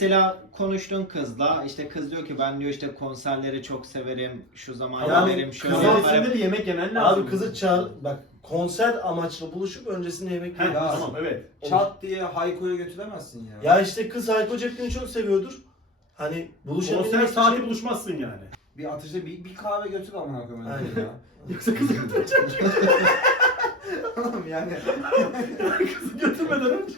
Mesela konuştun kızla işte kız diyor ki ben diyor işte konserleri çok severim şu zaman Yani giderim şöyle kızın yaparım. Öncesinde bir yemek yemen lazım. Abi kızı çağır bak konser amaçlı buluşup öncesinde yemek Heh, yiyor. tamam evet. Çat diye Hayko'ya götüremezsin ya. Ya işte kız Hayko Cepkin'i çok seviyordur. Hani buluşabilmek Konser saati için- buluşmazsın yani. Bir atışta bir, bir kahve götür amına koyayım Aynen. Yoksa kızı götürecek. Oğlum yani kızı götürmeden önce.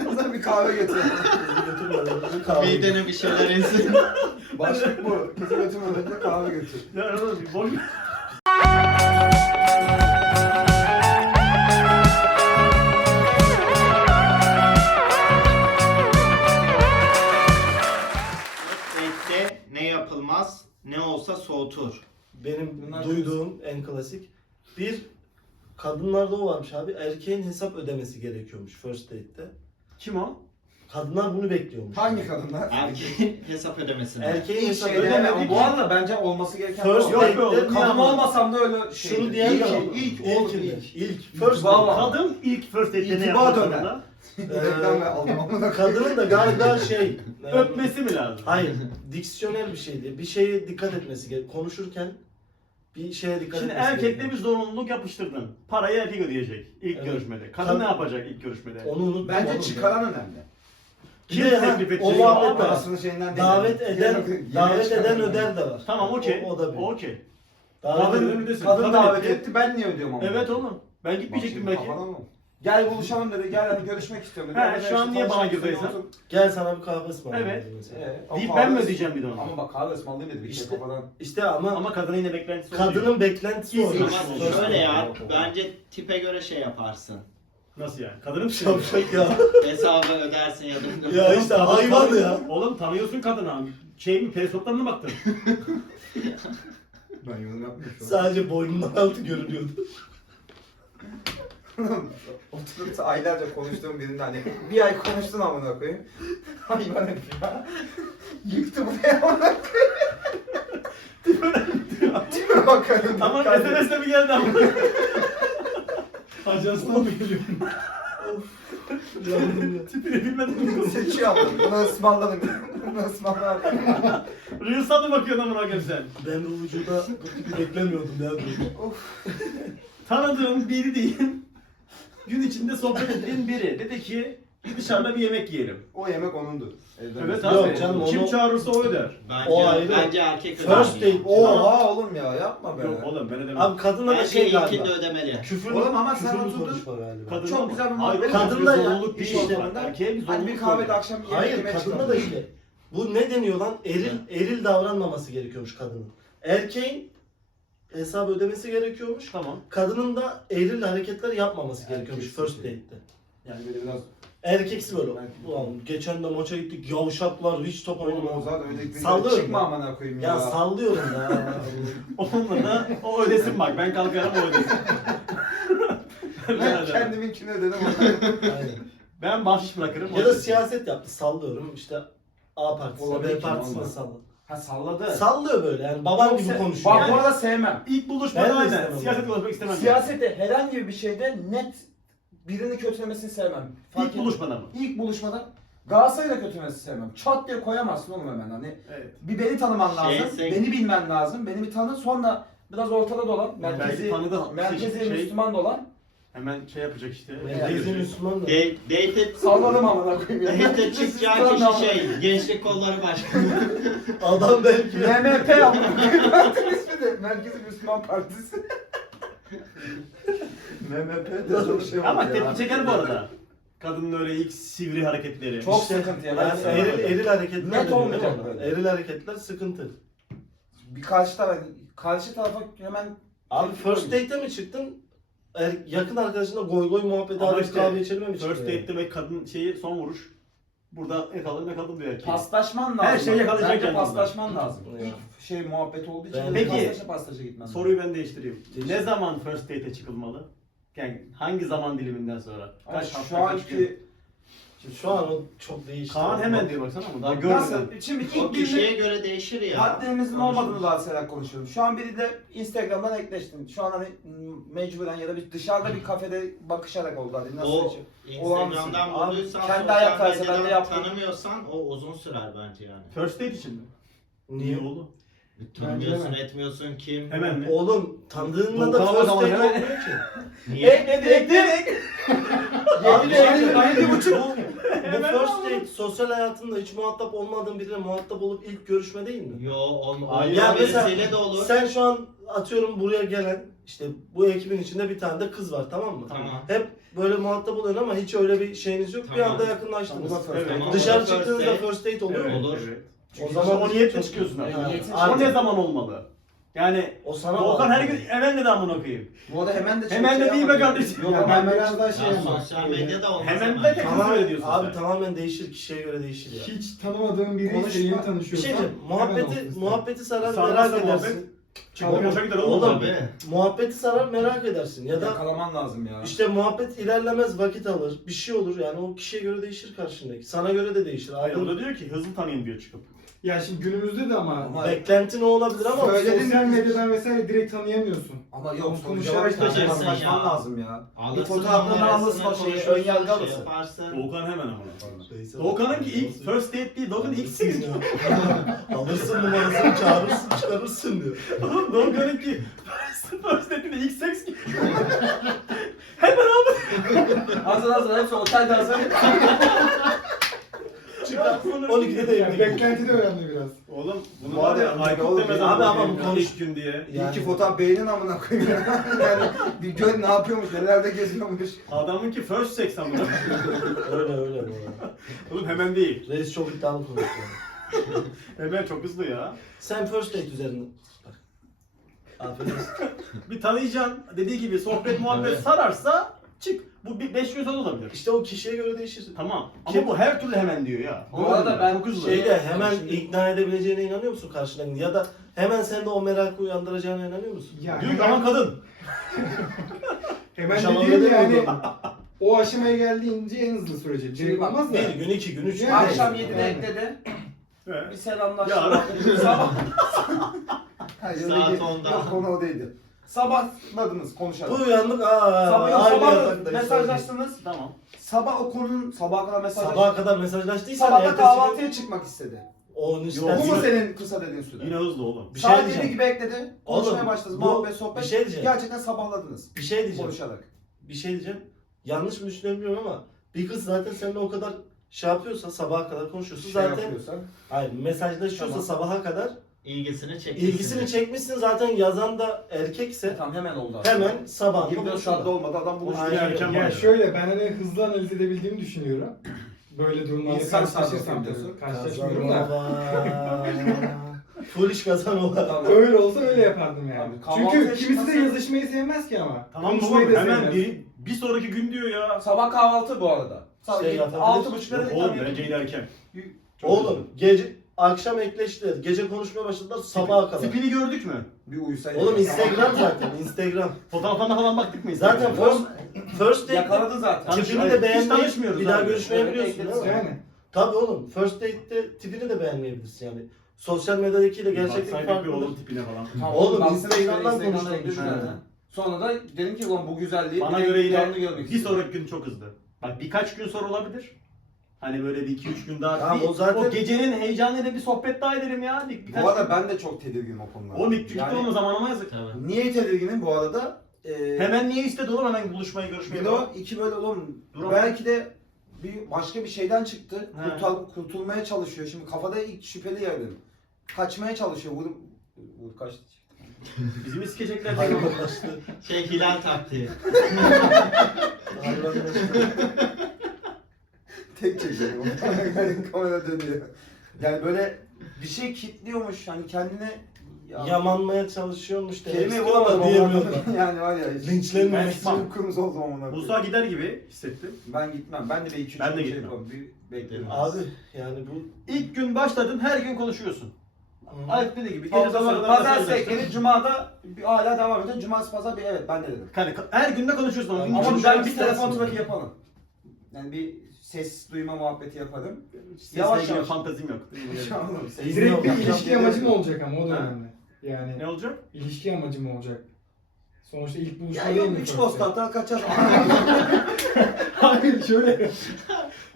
en azından bir kahve götür. Kızı götürmeden önce kahve Midene bir şeyler yesin. Başlık bu. Kızı götürmeden de kahve götür. Ya oğlum bir boş kadınlarda o varmış abi. Erkeğin hesap ödemesi gerekiyormuş first date'te. Kim o? Kadınlar bunu bekliyormuş. Hangi kadınlar? Erkeğin hesap ödemesini. Erkeğin İlk hesap şeyde ödemesi. bu arada bence olması gereken First. Yok date'te be oğlum, Kadın olmasam da öyle şey. Şunu diyen ilk, de var. ilk, oğlum İlkinde. ilk. İlk. First date. Kadın ilk first date'de ne İtibar yapar döner. sonra? Direkten ve aldım amına koyayım. Kadının da galiba şey. e, Öpmesi mi lazım? Hayır. Diksiyoner bir şeydi. Bir şeye dikkat etmesi gerekiyor. Konuşurken bir şeye dikkat Şimdi etmesi erkekte gerekiyor. bir zorunluluk yapıştırdın. Parayı erkek ödeyecek ilk Evet. görüşmede. Kadın Kadın- ne yapacak ilk görüşmede? Onu unuttum. Bence ya. çıkaran önemli. Bir Kim de ha, teklif edecek? O muhabbet var. Parasının şeyinden değil. Davet eden, davet eden öder de var. Tamam okey. O, o da bir. Okey. Davet Kadın-. Kadın Kadın davet etti. etti ben niye ödüyorum ama? Evet oğlum. Ben gitmeyecektim belki. Kafadan mı? Gel buluşalım dedi. Gel hadi görüşmek istiyorum dedi. He, şu an niye bana girdiysen? Gel sana bir kahve ısmarlayayım Evet. dedi mesela. Ee, Deyip ben mi ödeyeceğim bir de onu? Ama bak kahve ısmarlayayım dedi. Bir İşte- işte kafadan. İşte ama, Ama kadının yine beklentisi oluyor. kadının beklentisi o. İzin Ama şöyle ya bence tipe göre şey yaparsın. Nasıl yani? Kadının mı seviyor? Şapşak ya. Hesabı ödersin ya da Ya işte hayvan ya. Oğlum tanıyorsun kadını abi. Şey mi teleskoptan mı baktın? Ben yorum yapmıyorum. Sadece boynundan altı görünüyordu. Oturup da aylarca konuştuğum birinde hani bir ay konuştun amına koyayım. Hayvan herif ya. Yıktı buraya amına koyayım. Tipe bakarım. Ama SMS'le mi geldi ama? Ajansından mı geliyor? Tipini bilmedim mi? Seçiyor ama. Bunu ısmarladım. Bunu ısmarladım. Reels'tan mı bakıyorsun amına koyayım sen? Ben bu vücuda bu tipi beklemiyordum ya. Tanıdığın biri değil. Gün içinde sohbet ettiğin biri. Dedi ki dışarıda bir yemek yiyelim. O yemek onundu. Evden Evet abi. Yok canım, Kim onu- çağırırsa o öder. Bence, O ayrı. bence erkek öder. First date. Oha oğlum ya yapma be. Yok oğlum ben ödemem. Abi kadınla da şey şey galiba. ilkinde ödemeli. Küfür, Oğlum ama sen küfürlü oturdun. konuşma galiba. Kadın Çok güzel bir muhabbet. kadın da ya, zorunluluk değil. işte. Bak, Erkeğe bir Hadi bir kahve koyuyor. akşam yemek Hayır yemeye kadında çıkalım. da işte. Bu ne deniyor lan? Eril, eril davranmaması gerekiyormuş kadının. Erkeğin hesap ödemesi gerekiyormuş. Tamam. Kadının da eril hareketler yapmaması gerekiyormuş Erkeksi first şey. date'te. Yani böyle biraz Erkeksi böyle. Erkek. Ulan geçen de maça gittik yavşaklar hiç top oğlum o oynamadı. zaten öyle bir Sallıyorum çıkma ya. amına koyayım ya. Ya sallıyorum ya. Onunla da o ödesin bak. Ben kalkarım o ödesin. ben, Ben öderim. kendiminkini ödedim. Aynen. ben bahşiş bırakırım. o ya da ödesin. siyaset yaptı sallıyorum işte A partisi, Olabilir B ki, partisine vallahi. salladı. Ha salladı. Sallıyor böyle yani baban Çok gibi se- konuşuyor. Bak bu arada sevmem. İlk Ben buluşmada de aynen. istemem Siyaset konuşmak istemem. Siyasette herhangi bir şeyde net birini kötülemesini sevmem. Fark İlk et- buluşmada mı? İlk buluşmada Galatasaray'ı da kötülemesini sevmem. Çat diye koyamazsın oğlum hemen hani. Evet. Bir beni tanıman Şey, lazım. sen- Beni bilmen lazım. Beni bir tanı sonra biraz ortada dolan. Merkezi, tanıdı. merkezi Şey- Müslüman dolan. Hemen şey yapacak işte. Merkezi Müslüman da. Date, date, Salladım amına koyayım ya. date çıkacağı kişi şey, Gençlik Kolları Başkanı. Adam belki MMP amına koyayım. Partinin ismi de Merkezi Müslüman Partisi. MMP de çok şey oldu Ama ya. tepki çeker bu arada. Kadının öyle ilk sivri hareketleri. Çok sıkıntı ya. Ben eril, eril hareketler Net de olmayacak böyle. Eril hareketler sıkıntı. Bir karşı taraf, karşı tarafa hemen Abi first date'e mi çıktın? Er, yakın arkadaşınla goy goy muhabbeti Ama işte kahve içelim mi First çıktın? date'te ve kadın şeyi son vuruş. Burada yakaladım yakaladım diyor erkeği. paslaşman lazım. Her şeyi yakalayacak Bence yani paslaşman lazım. Ya. İlk şey muhabbet olduğu için Ben- Peki. Peki. paslaşa paslaşa gitmen lazım. Soruyu ben değiştireyim. Değiştir. Ne zaman first date'e çıkılmalı? Yani hangi zaman diliminden sonra? Ama Kaç hafta, şu kaç gün? anki Şu an o çok değişti. Kaan hemen diyor baksana ama daha Nasıl? görmeden. Şimdi O ilk kişiye birine göre değişir ya. Haddimizin Konuşuruz. olmadığını varsayarak konuşuyorum. Şu an biriyle Instagram'dan ekleştin. Şu an hani mecburen ya da bir dışarıda bir kafede bakışarak oldu hadi nasıl O için? Instagram'dan Abi, bulduysan, kendi sosyal hayat tarzı, ben de medyadan yaptım. tanımıyorsan o uzun sürer bence yani. First date için mi? Niye? oldu? Tanımıyorsun, hemen. etmiyorsun kim? Hemen mi? Oğlum tanıdığınla da first date hemen- olmuyor ki. Niye? Ekledik ekledik. Abi Yedi şey- yedi aynı bir buçuk. Bu, bu first date sosyal hayatında hiç muhatap olmadığın biriyle muhatap olup ilk görüşme değil mi? Yo, olma. Hayır. Ya birisiyle de olur. Sen şu an atıyorum buraya gelen işte bu ekibin içinde bir tane de kız var tamam mı? Tamam. Hep böyle muhatap oluyorsun ama hiç öyle bir şeyiniz yok. Bir Tamam. anda yakınlaştınız. Tamam, bu da Evet. Tamam, Dışarı da çıktığınızda first date. first date oluyor mu? Olur. Evet. O O zaman o niyetle çıkıyorsun abi. Yani Niyetin- O artık- ne zaman olmalı? Yani O sana Volkan her gün hemen neden amına koyayım? Bu arada hemen de çok Hemen de şey değil be kardeşim. Yok ben biraz daha şey Ya ama. sosyal medyada olmaz Hemen de kız Tamamen- öyle diyorsun abi sen. tamamen değişir kişiye göre değişir ya. Hiç tanımadığım biriyle Konuşma- yeni Bir tanışıyorsan şey hemen Muhabbeti muhabbeti sarar merak muhabbet. edersin. Çıkıp boşa gider oğlum. Tabii. Muhabbeti sarar merak edersin ya da Yakalaman lazım ya. işte muhabbet ilerlemez vakit alır. Bir şey olur yani o kişiye göre değişir karşındaki. Sana göre de değişir. Hayır o da diyor ki hızlı tanıyayım diyor çıkıp. Ya şimdi günümüzde de ama Ama- Beklentin o olabilir ama Söyledin sosyal mi? medyadan vesaire direkt tanıyamıyorsun. Ama yok Konuşarak konuşarak da şey tanırsın tanışman ya. lazım ya. Bir fotoğraflarını numarasını, alırsın o şeyi, ön yargı şey alırsın. yaparsın. Doğukan hemen ama. Doğukan'ın ki ilk first date değil, Doğukan'ın ilk sevgili. Alırsın numarasını çağırırsın çıkarırsın diyor. Oğlum Doğukan'ın ki first date'inde ilk seks gibi. hemen abi. Hazır hazır hepsi otelde hazır. Çıkar. 12'de de gidiyor. beklenti de önemli biraz. Oğlum bunu Bu var ya Aykut Oğlum, demez abi ama bu konuş- ilk gün diye. Yani- İki fotoğraf beğenin amına koyayım ya. yani bir gör ne yapıyormuş, nelerde geziyormuş. Adamın ki first sex amına. Öyle öyle bu arada. Oğlum hemen değil. Reis çok iddialı konuşuyor. Hemen çok hızlı ya. Sen first date üzerinde. Bak. Aferin. Bir tanıyacaksın. Dediği gibi sohbet muhabbet sararsa çık. Bu bir 5 gün sonra olabilir. İşte o kişiye göre değişir. Tamam. Ama Kim- bu her türlü hemen diyor ya. Bu arada ben çok hızlı. Şeyde hemen Şimdi- ikna edebileceğine inanıyor musun karşındakini? Ya da hemen sende o merakı uyandıracağına inanıyor musun? Ya diyor ki hemen, ama kadın. hemen Şaman dediğim öyle yani o aşamaya geldiğince en hızlı sürece. Direkt bak, olmaz da. Bir gün, iki gün, üç gün. Yani- Akşam neyse. 7'de ekledi. He. Bir. Ya. Sabah. Hayır, Saat öyle değil. 10'da. Yok konu o değildi. Sabahladınız konuşalım. Bu uyandık aa Sabah, aynı sabah mesajlaştınız. Tamam. Sabah o konunun sabaha kadar mesajlaştınız. Sabaha kadar mesajlaştıysan Sabah kahvaltıya çıkmak istedi. onun Yok, Bu mu senin kısa dediğin süre? Yine hızlı oğlum. Bir şey 7 diyeceğim. gibi ekledi. Konuşmaya Oğlum, başladınız. bu- Muhabbet, sohbet. Bir şey diyeceğim. Gerçekten sabahladınız. Bir şey diyeceğim. Konuşarak. Bir şey diyeceğim. Yanlış mı düşünüyorum bilmiyorum ama bir kız zaten seninle o kadar şey yapıyorsa sabaha kadar konuşuyorsun Şey zaten yapıyorsan. hayır mesajlaşıyorsa Tamam. sabaha kadar İlgisini çekmişsin. ilgisini çekmişsin zaten yazan da erkekse Tamam hemen oldu. aslında. hemen sabah 24 saatte olmadı adam buluştu. Aynen. erken Ya var. şöyle ben hani hızlı analiz edebildiğimi düşünüyorum. Böyle durumlarla İnsan karşılaşırsam tabii. diyorsun. Karşılaşmıyorum da. Full iş kazanıyorlar. Tamam. Öyle olsa öyle yapardım yani. Abi, Çünkü kimisi de yazışmayı sevmez ki ama. Tamam Konuşmayı babam da hemen sevmez. bir, bir sonraki gün diyor ya. Sabah kahvaltı bu arada. Sabah Şey yapabilir. altı buçukta Yok da oğlum bence yine erken. Çok Oğlum gece akşam ekleştiler. Gece konuşmaya başladılar sabaha kadar. Tipini gördük mü? Bir uyusaydı. Oğlum Instagram zaten Instagram. Fotoğraflarına falan baktık mı? Zaten first, first date yakaladı zaten. Tipini de beğenmeyip tanışmıyoruz bir daha abi. görüşmeyebiliyorsun değil mi? Yani. Tabii oğlum first date'te tipini de beğenmeyebilirsin yani. Sosyal medyadakiyle gerçekten Baksaydık bir farklıdır. oğlum tipine falan. Tamam, Oğlum, baktım, Instagram'dan konuştuk. Sonra da dedim ki ulan bu güzelliği Bana bir de göre yine görmek bir istiyorum. sonraki gün çok hızlı. Bak birkaç gün sonra olabilir. Hani böyle bir iki üç gün daha Tamam, değil. o zaten- O gecenin heyecanıyla bir sohbet daha ederim ya. Bir, birkaç Bu arada gün. ben de çok tedirginim o konuda. Oğlum ilk yani, olma zamanıma yazık. Tabii. Niye tedirginim bu arada? Ee, Hemen niye istedi oğlum hemen buluşmayı görüşmeyi? bir de o iki böyle oğlum Duramam. belki de bir başka bir şeyden çıktı. He. Kurtul, kurtulmaya çalışıyor. Şimdi kafada ilk şüpheli yerdim. Kaçmaya çalışıyor. Vur, vur kaçtı. Bizi mi sikecekler? Hayvanlaştı. Şey hilal taktiği. Hayvanlaştı. Tek çekiyorum. Kamera dönüyor. Yani böyle bir şey kitliyormuş hani kendine ya, Yamanmaya çalışıyormuş demek kelime istiyorum bulamadım da diyemiyorlar. ama yani var ya. Linçlenmemek Ben için. çıkmam. Kırmızı oldum amına koyayım. Musa gider gibi hissettim. Ben gitmem. Ben de bir iki üç Ben de gün şey gitmem. yaparım. Bir beklerim. Abi yani bu İlk gün başladın her gün konuşuyorsun. Aykut dediği gibi gece sabahlara pazar mesajlaştın. sekeli, cumada bir hala devam ediyor. Cumartesi pazar bir evet ben de dedim. Hani her gün de konuşuyorsun ama Ama içinde güzel bir telefon trafiği yapalım. Yani bir ses duyma muhabbeti yaparım. Sesle Yavaş ilgili yavaş. fantazim yok. Oğlum, ses- İzni Direkt bir ilişki diye amacı mı yok. olacak ama o da Ha? önemli. Yani Ne olacak? ilişki amacı mı olacak? Sonuçta ilk buluşma Ya değil yok mi? 3 first posta atar kaçar. Hayır şöyle.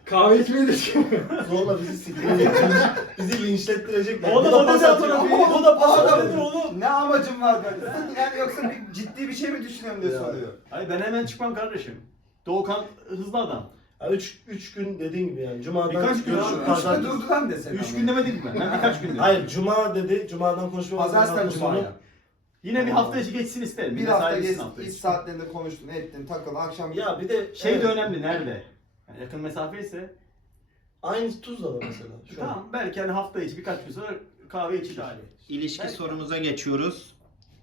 Kahve içmeye ilişki mi? Zorla bizi siktirecek. bizi linçlettirecekler. O da o pas dedi atıyor. O da pas atıyor oğlum. ne amacım var? Sen yani yoksa bir, ciddi bir şey mi düşünüyorum diye Ya. soruyor. Hayır ben hemen çıkmam kardeşim. Doğukan hızlı adam. Ya üç, üç gün dediğin gibi yani. Cuma'dan Birkaç gün abi, Üç gün durdu lan desene. Üç ama. gün demedik mi? Ben birkaç gün dedim. Hayır Cuma dedi. Cuma'dan konuşma Pazartesi Cuma ya. Yine bir hafta içi geçsin isterim. Bir hafta geç, hafta iç saatlerinde konuştun, ettin, takıl, akşam Ya bir de Şey evet, de önemli nerede? Yani yakın mesafe ise aynı Tuzla'da mesela. Şu an. tamam belki hani hafta içi birkaç gün sonra kahve içilir. İlişki Belki. sorumuza geçiyoruz.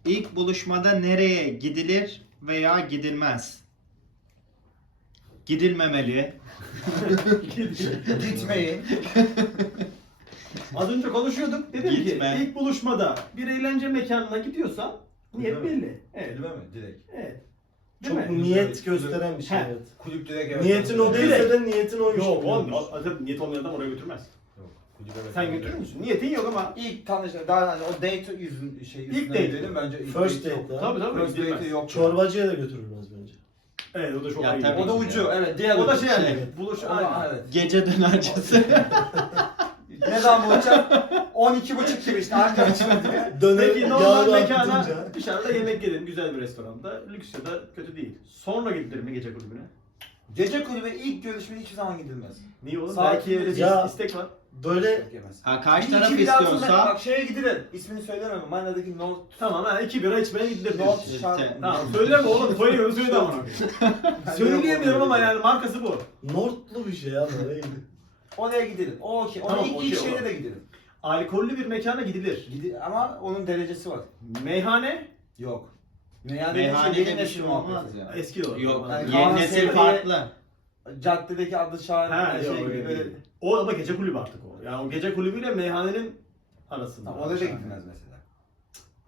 İlk buluşmada nereye gidilir veya gidilmez? Gidilmemeli. gitmeyin. Az önce konuşuyorduk. Dedim Gitme. ki ilk buluşmada bir eğlence mekanına gidiyorsan niyet Değil mi? belli. Evet. mi? Direkt. Evet. Değil Çok mi? niyet gösteren bir şey He. evet. Kulüp direkt evet. Niyetin o değilse de niyetin oymuş. Yok gibi oğlum. görünüyor. niyet olmayan adam oraya götürmez. Yok, kulüp evet. Sen götürür müsün? Niyetin yok ama. İlk tanışma, daha hani o date yüzün şey İlk yüzünden date. gidelim bence ilk First yok. date ha. Tabii tabii. First gidilmez. date'i yok. Çorbacıya da bence. Evet o da çok Ya ayrı. tabii O da ucu, ya. evet. Diğer o da ucu. şey yani. Şey. Buluş O da, aynen. evet. Gece dönercesi. Ne zaman bulacak? 12 buçuk gibi işte arkadaşım diye. Döner Peki normal yağlı mekana dışarıda yemek yedim güzel bir restoranda. Lüks ya da kötü değil. Sonra gidilir mi gece kulübüne? Gece kulübe ilk görüşmede hiçbir zaman gidilmez. Niye oğlum? Sakin. Belki öyle bir Ya- istek var. Böyle. Ha karşı taraf iki bira atın, istiyorsa Bak şeye gidilir. İsmini söylemem. Marina'daki no... Tamam ha iki bira içmeye gidilir. Not işte. şarkı. Tamam söyleme oğlum. Onu söyle ama. Söyleyemiyorum ama yani markası bu. Northlu bir şey oraya gidiyor. Oraya gidilir. O okey. Ona Tamam, ilk, okey, ilk olur. de gidilir. Alkollü bir mekana gidilir. Gidi ama onun derecesi var. Meyhane Yok. Meyhane Meyhanede şey, bir şey olmaz. yani. eski olur. yok. Yani Yeni nesil Sevdiği- farklı. Caddedeki adı şahane Ha, şey yok, gibi öyle böyle. değil. O ama gece kulübü artık o. Yani o gece kulübüyle meyhanenin arasında. Tamam, orada da gitmez mesela.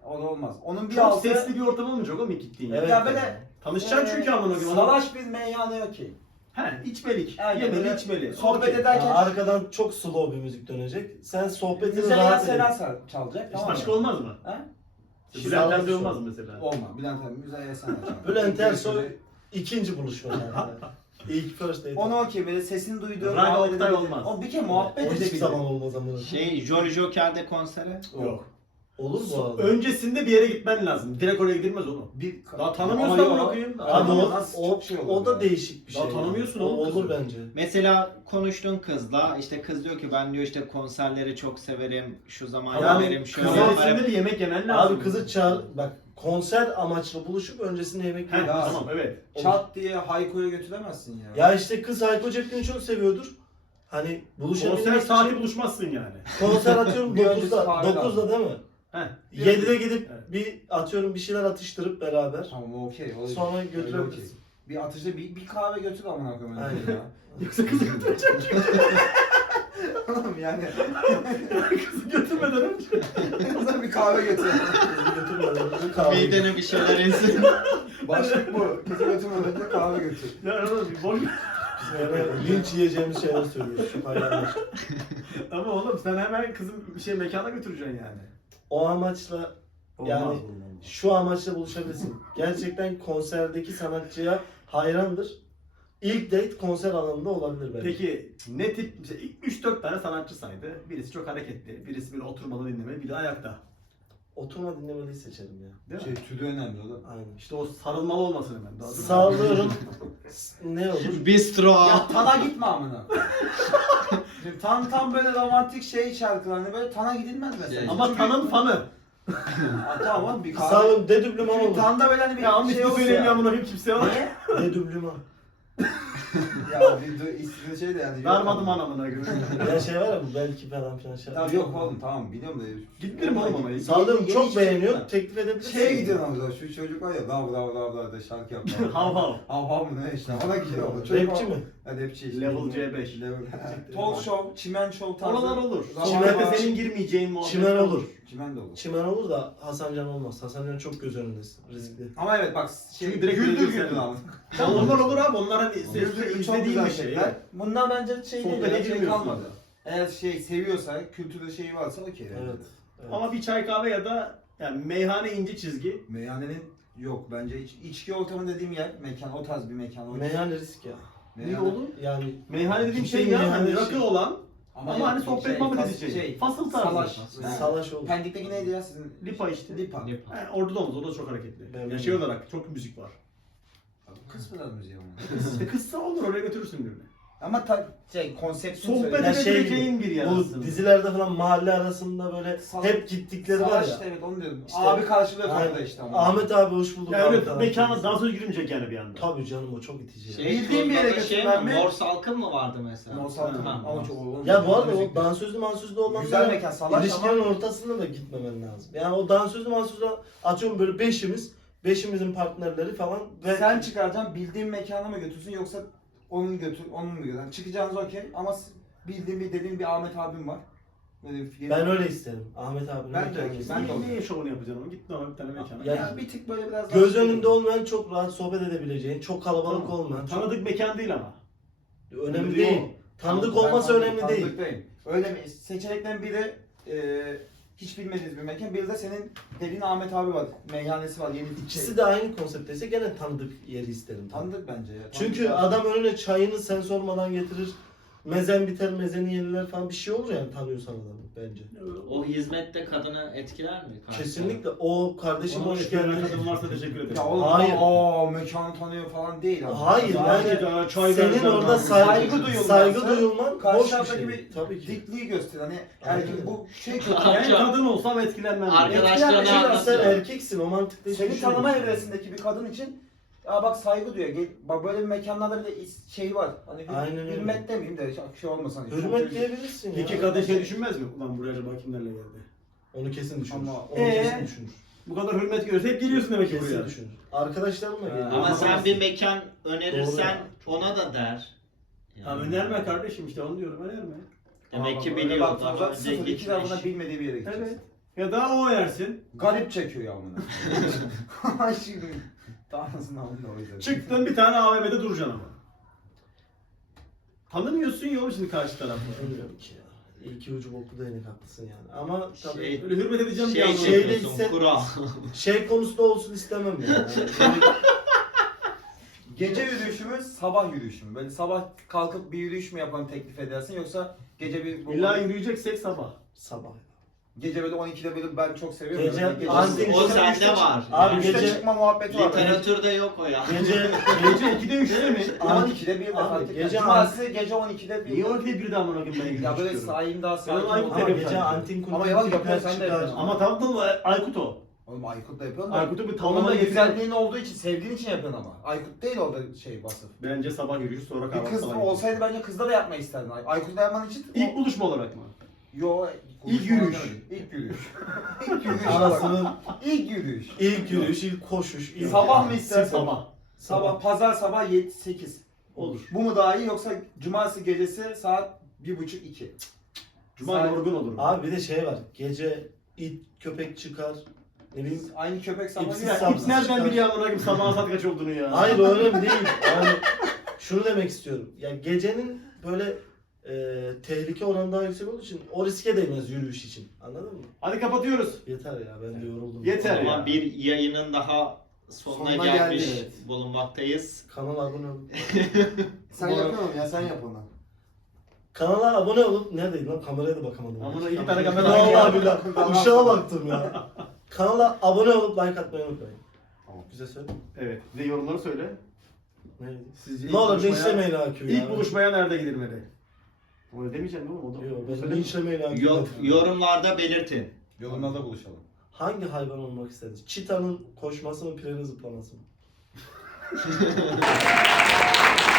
O da olmaz. Onun bir Çok altı... sesli bir ortam olmayacak oğlum gittiğin yer. Evet. Ya böyle... Tanışacaksın çünkü amına koyayım. Salaş bir meyhane okey. He, içmelik. Yani Yemeli böyle içmeli. Sohbet Okey. ederken... Ya arkadan çok slow bir müzik dönecek. Sen sohbetini Mesela rahat edin. Sar- çalacak Hiç tamam mı? başka olmaz mı? Ha? Bülent Ersoy olmaz mı mesela? Olma. Bülent çalacak. Bülent Ersoy ikinci buluşma yani. İlk first date. Onu okey böyle sesini duyduğum Raga Oktay olmaz. O bir kere muhabbet O hiçbir edebilir. zaman olmaz ama. Şey Jolly Joker'de konsere. Yok. Olur bu arada. Öncesinde bir yere gitmen lazım. Direkt oraya gidilmez oğlum. Bir... Daha tanımıyorsun Ama. Daha Abi o. Nasıl o, çok şey olur o da yani. değişik bir Daha şey. tanımıyorsun yani. oğlum O Olur kızı. bence. Mesela konuştun kızla işte kız diyor ki ben diyor işte konserleri çok severim şu zaman Yani giderim şöyle Kız yaparım. öncesinde bir yemek yemen lazım. Abi kızı çağır bak konser amaçlı buluşup öncesinde yemek He, yiyor. Ya. tamam evet. Çat diye Hayko'ya götüremezsin ya. Ya işte kız Hayko Cepkin'i çok seviyordur. Hani buluşabilmek Konser için saati buluşmazsın yani. konser atıyorum Bir öncesi 9'da. kahve 9'da değil mi? He. 7'de gidip Evet. bir atıyorum bir şeyler atıştırıp beraber. Tamam okey. Sonra öyle götürebilirsin. okey. Bir atışta bir, bir kahve götür amına koyayım. Aynen. önce ya. Yoksa kızı götürecek kim? Oğlum yani. kızı götürmeden önce. Kıza bir kahve götür. Kızı götürmeden önce kahve. Midene bir şeyler insin. Başlık bu. Kızı götürmeden önce kahve götür. Ya oğlum bir Yani linç yiyeceğimiz şeyler söylüyoruz. Hayranlar. Ama oğlum sen hemen kızı bir şey mekana götüreceksin yani. O amaçla Olmaz Yani- şu amaçla buluşabilirsin. Gerçekten konserdeki sanatçıya hayrandır. İlk date konser alanında olabilir bence. Peki ne tip, mesela ilk 3-4 tane sanatçı saydı. Birisi çok hareketli, birisi böyle oturmalı dinlemeli, biri ayakta. Oturma dinlemeliyi seçerim ya. Değil mi? Şey türü önemli oğlum. Aynen. İşte o sarılmalı olmasın hemen. Daha? Sallıyorum. ne olur? Bistro. Ya tana gitme amına. Tam tam böyle romantik şey şarkılarını böyle tana gidilmez mesela. Ama Çünkü- tanın fanı. Ha, tamam oğlum bir kahve. Sallıyorum. Dedüblüman Çünkü olur. tanda böyle hani bir Ya ama şey şey olsa söyleyeyim ya ya. bunu hep kimseye var. Niye? Dedüblüman. ya bir dur istediğin şey de yani. yok ama. anamına göre. Ya şey var ya bu belki falan filan şey. Tamam yok oğlum tamam biliyorum da. Gittirim oğlum. Sallıyorum Yeni- çok yeni beğeniyor. Teklif edebilirsin. Şeye gidiyor ama şu çocuk var ya lav lav lav lav da şarkı yapıyor. Hav hav. Hav hav mı ne işte ona gidiyor ama. Çocuk Rapçi o- mi? Ha rapçi işte. Level C5. Level. Talk show, çimen show tarzı. Oralar olur. Zaman Çimende var. senin girmeyeceğin muhabbet. Çimen olur. Çimen de olur. Çimen olur da Hasan Can olmaz. Hasan Can çok göz önündesin. Riskli. Ama evet bak şey, Çünkü direkt güldür güldür güldür seni. Tamam onlar olur abi. Onlar hani istediğin güzel bir şey. Bunlar bence şey değil, Sohbete ya, şey girmiyorsun. kalmadı. Eğer şey seviyorsa, kültürde şeyi varsa okey. yani. Evet. evet. Ama bir çay kahve ya da yani meyhane ince çizgi. Meyhanenin yok bence iç, içki ortamı dediğim yer, mekan, o tarz bir mekan. O Meyhane risk ya. Ne oğlum? Yani Meyhane dediğim şey ya hani meyhane rakı şey. olan ama, yok, hani sohbet şey, muhabbet fas- edeceği. Fasıl tarzı. Salaş. Ha. salaş olur. Pendik'teki neydi ya sizin? Lipa işte. Lipa. Yani orada da olmaz, o da çok hareketli. Ben yani şey olarak çok müzik var. Biraz müziği ama. kızsa olur oraya götürürsün birini. Ama ta, şey konseptini Sohbet Ya şey edebileceğin bir yer Bu aslında. dizilerde falan mahalle arasında böyle Sal- hep gittikleri var ya. işte evet onu diyorum. İşte- Abi karşılıyor Aynen. kapıda işte ama. Ahmet abi hoş bulduk. Yani Ahmet öyle abi. mekana dansöz girmeyecek yani bir anda. Tabii canım o çok itici ya. Şey, Bildiğim bir yere şey götürmem mi? mi? Mor salkım mı vardı mesela? Mor salkım Ha, ama çok oğlum. Ya bu arada o dansözlü mansözlü Güzel mekan, salaş ilişkinin ama- ortasında da gitmemen lazım. Yani o dansözlü mansözlü atıyorum böyle beşimiz, beşimizin partnerleri falan ve Sen çıkaracaksın bildiğin mekana mı götürsün yoksa onun götür, onun mu götür? Yani çıkacağınız okey ama s- bildiğin bir dediğin bir Ahmet abim var. Böyle bir ben öyle isterim. Ahmet abi. Ben de öyle, ben de Niye, niye şovunu yapacaksın onu? Git normal bir tane mekana. Ya- Ya bir tık böyle biraz daha- Göz önünde olmayan çok rahat sohbet edebileceğin, çok kalabalık Tamam. olmayan, çok Tanıdık mekan değil ama. önemli Tanıdık değil. Tanıdık Ben olması tanıdık- önemli değil. tanıdık değil. Öyle mi? Seçeneklerin biri e, hiç bilmediğiniz bir mekan. Bir de senin dediğin Ahmet abi var. Meyhanesi var. Yeni bir İkisi şey. de aynı konseptteyse gene tanıdık yeri isterim. Tanıdık bence ya. Çünkü Tanıdık. adam önüne çayını sen sormadan getirir. Mezen biter, mezeni yeniler falan bir şey olur yani tanıyorsan adamı bence. O hizmette kadını etkiler mi? Karşı Kesinlikle o kardeşim Ona hoş hoş geldin. geldin. Kadın varsa teşekkür ederim. Ya oğlum Hayır. aa mekanı tanıyor falan değil ama. Hayır Ya yani bir tane çay senin orada saygı, Saygı saygı, duyulması, duyulman Karşı hoş bir şey. bir Tabii ki. dikliği göster. Hani Aynen erkek bu şey kötü. Ben Akşam- kadın olsam etkilenmem. Arkadaş- Etkilenme Arkadaşlarına var, sen anlatıyor. erkeksin o mantıkta hiçbir Seni şey tanıma evresindeki bir kadın için ya bak saygı duyuyor. Gel, bak böyle bir mekanlarda is- şey var. Hani bir, Aynen öyle. hürmet demeyeyim de şey olmasın. Hani Hürmet diyebilirsin ya. Peki kadın şey düşünmez mi? Ulan buraya acaba kimlerle geldi? Onu kesin düşünür. Ama- Onu Ee? kesin düşünür. Bu kadar hürmet görüyorsa hep geliyorsun demek ki Kesin buraya. düşünür. Arkadaşlarımla geliyor. Ama sen bir mekan önerirsen ona da der. Yani- Tamam önerme kardeşim işte onu diyorum önerme. Demek ki biliyor. bak, Daha bak, önce sıfır, iki gitmiş. tarafına bilmediği bir yere gideceğiz. Evet. Ya da o önersin. Garip çekiyor ya amına. Ay şimdi. Tanrısın amına o yüzden. Çıktın bir tane AVM'de duracaksın ama. Tanımıyorsun ya oğlum şimdi karşı tarafı. Bilmiyorum ki ya. İki ucu boklu değnek haklısın yani. Ama tabii Şey- Böyle hürmet edeceğim diye Şey anlamı. şeyde yapıyorsun, ise- kural. şey konusunda olsun istemem yani. yani Gece yürüyüşü mü, sabah yürüyüşü mü? Böyle sabah kalkıp bir yürüyüş mü yapalım teklif edersin yoksa gece bir... İlla yürüyeceksek sabah. sabah. Gece böyle 12'de böyle ben çok seviyorum. Gece- Böyle Antik- O Üçte- sende üçte- var. Abi Yani gece- çıkma muhabbeti var. Literatürde yok o ya. Gece Gece 2'de 3'te mi? 12'de bir de Abi, gece Cumartesi gece 12'de bir. Niye 12'de bir de amına koyayım ben Ya böyle gidiyorum? sahim daha sakin Aykut ama derim gece sanki. antin kuntin Ama yavaş yapıyorsun, sen de yapıyorsun. Ama tamam tamam Aykut o. Oğlum Aykut da yapıyor da. Aykut'u bir Onun tavlama da güzelliğin olduğu için, sevdiğin için yapıyorsun ama. Aykut değil orada şey vasıf. Bence sabah yürüyüş sonra Bir kahvaltı kız falan. olsaydı bence kızda da yapmayı isterdin. Aykut'la yapman için... İlk buluşma olarak mı? Yo, İlk yürüyüş. İlk yürüyüş. İlk yürüyüş. Anasının İlk yürüyüş. ilk yürüyüş, ilk koşuş, ilk... Sabah mı istersin? Sabah. Sabah, pazar sabah 7 8. Olur. Bu mu daha iyi yoksa cumartesi gecesi saat 1.30-2? Cuma Saat- yorgun olurum. Abi bir de şey var. Gece it köpek çıkar. Ne bileyim. Aynı köpek sabah İpsiz Ya sabah. ips nereden biliyor amına koyayım sabah saat kaç olduğunu ya? Hayır önemli değil. Yani şunu demek istiyorum. Ya gecenin böyle e, tehlike oranı daha yüksek olduğu için o riske değmez yürüyüş için. Anladın mı? Hadi kapatıyoruz. Yeter ya ben de yoruldum. Yeter Ama ya. bir yayının daha sonuna, Sonuna gelmiş geldik. bulunmaktayız. Kanala abone ol. Sen yapamam ya sen yap onu. Kanala abone olup neredeydi lan kameraya da bakamadım. Amına iki tane kamera Vallahi billahi uşağa baktım ya. Kanala abone olup like atmayı unutmayın. Tamam. Güzel söyle. Evet. Bir de yorumları söyle. Neydi? Sizce Ne olur buluşmaya- linçlemeyin AQ ya. İlk buluşmaya nerede gidilmeli? Onu demeyeceğim değil mi? O da. Yok ben Söyle. linçlemeyin AQ. Yo- yorumlarda belirtin. Yorumlarda buluşalım. Hangi hayvan olmak istediniz? Çitanın koşması mı, pirenin zıplaması mı?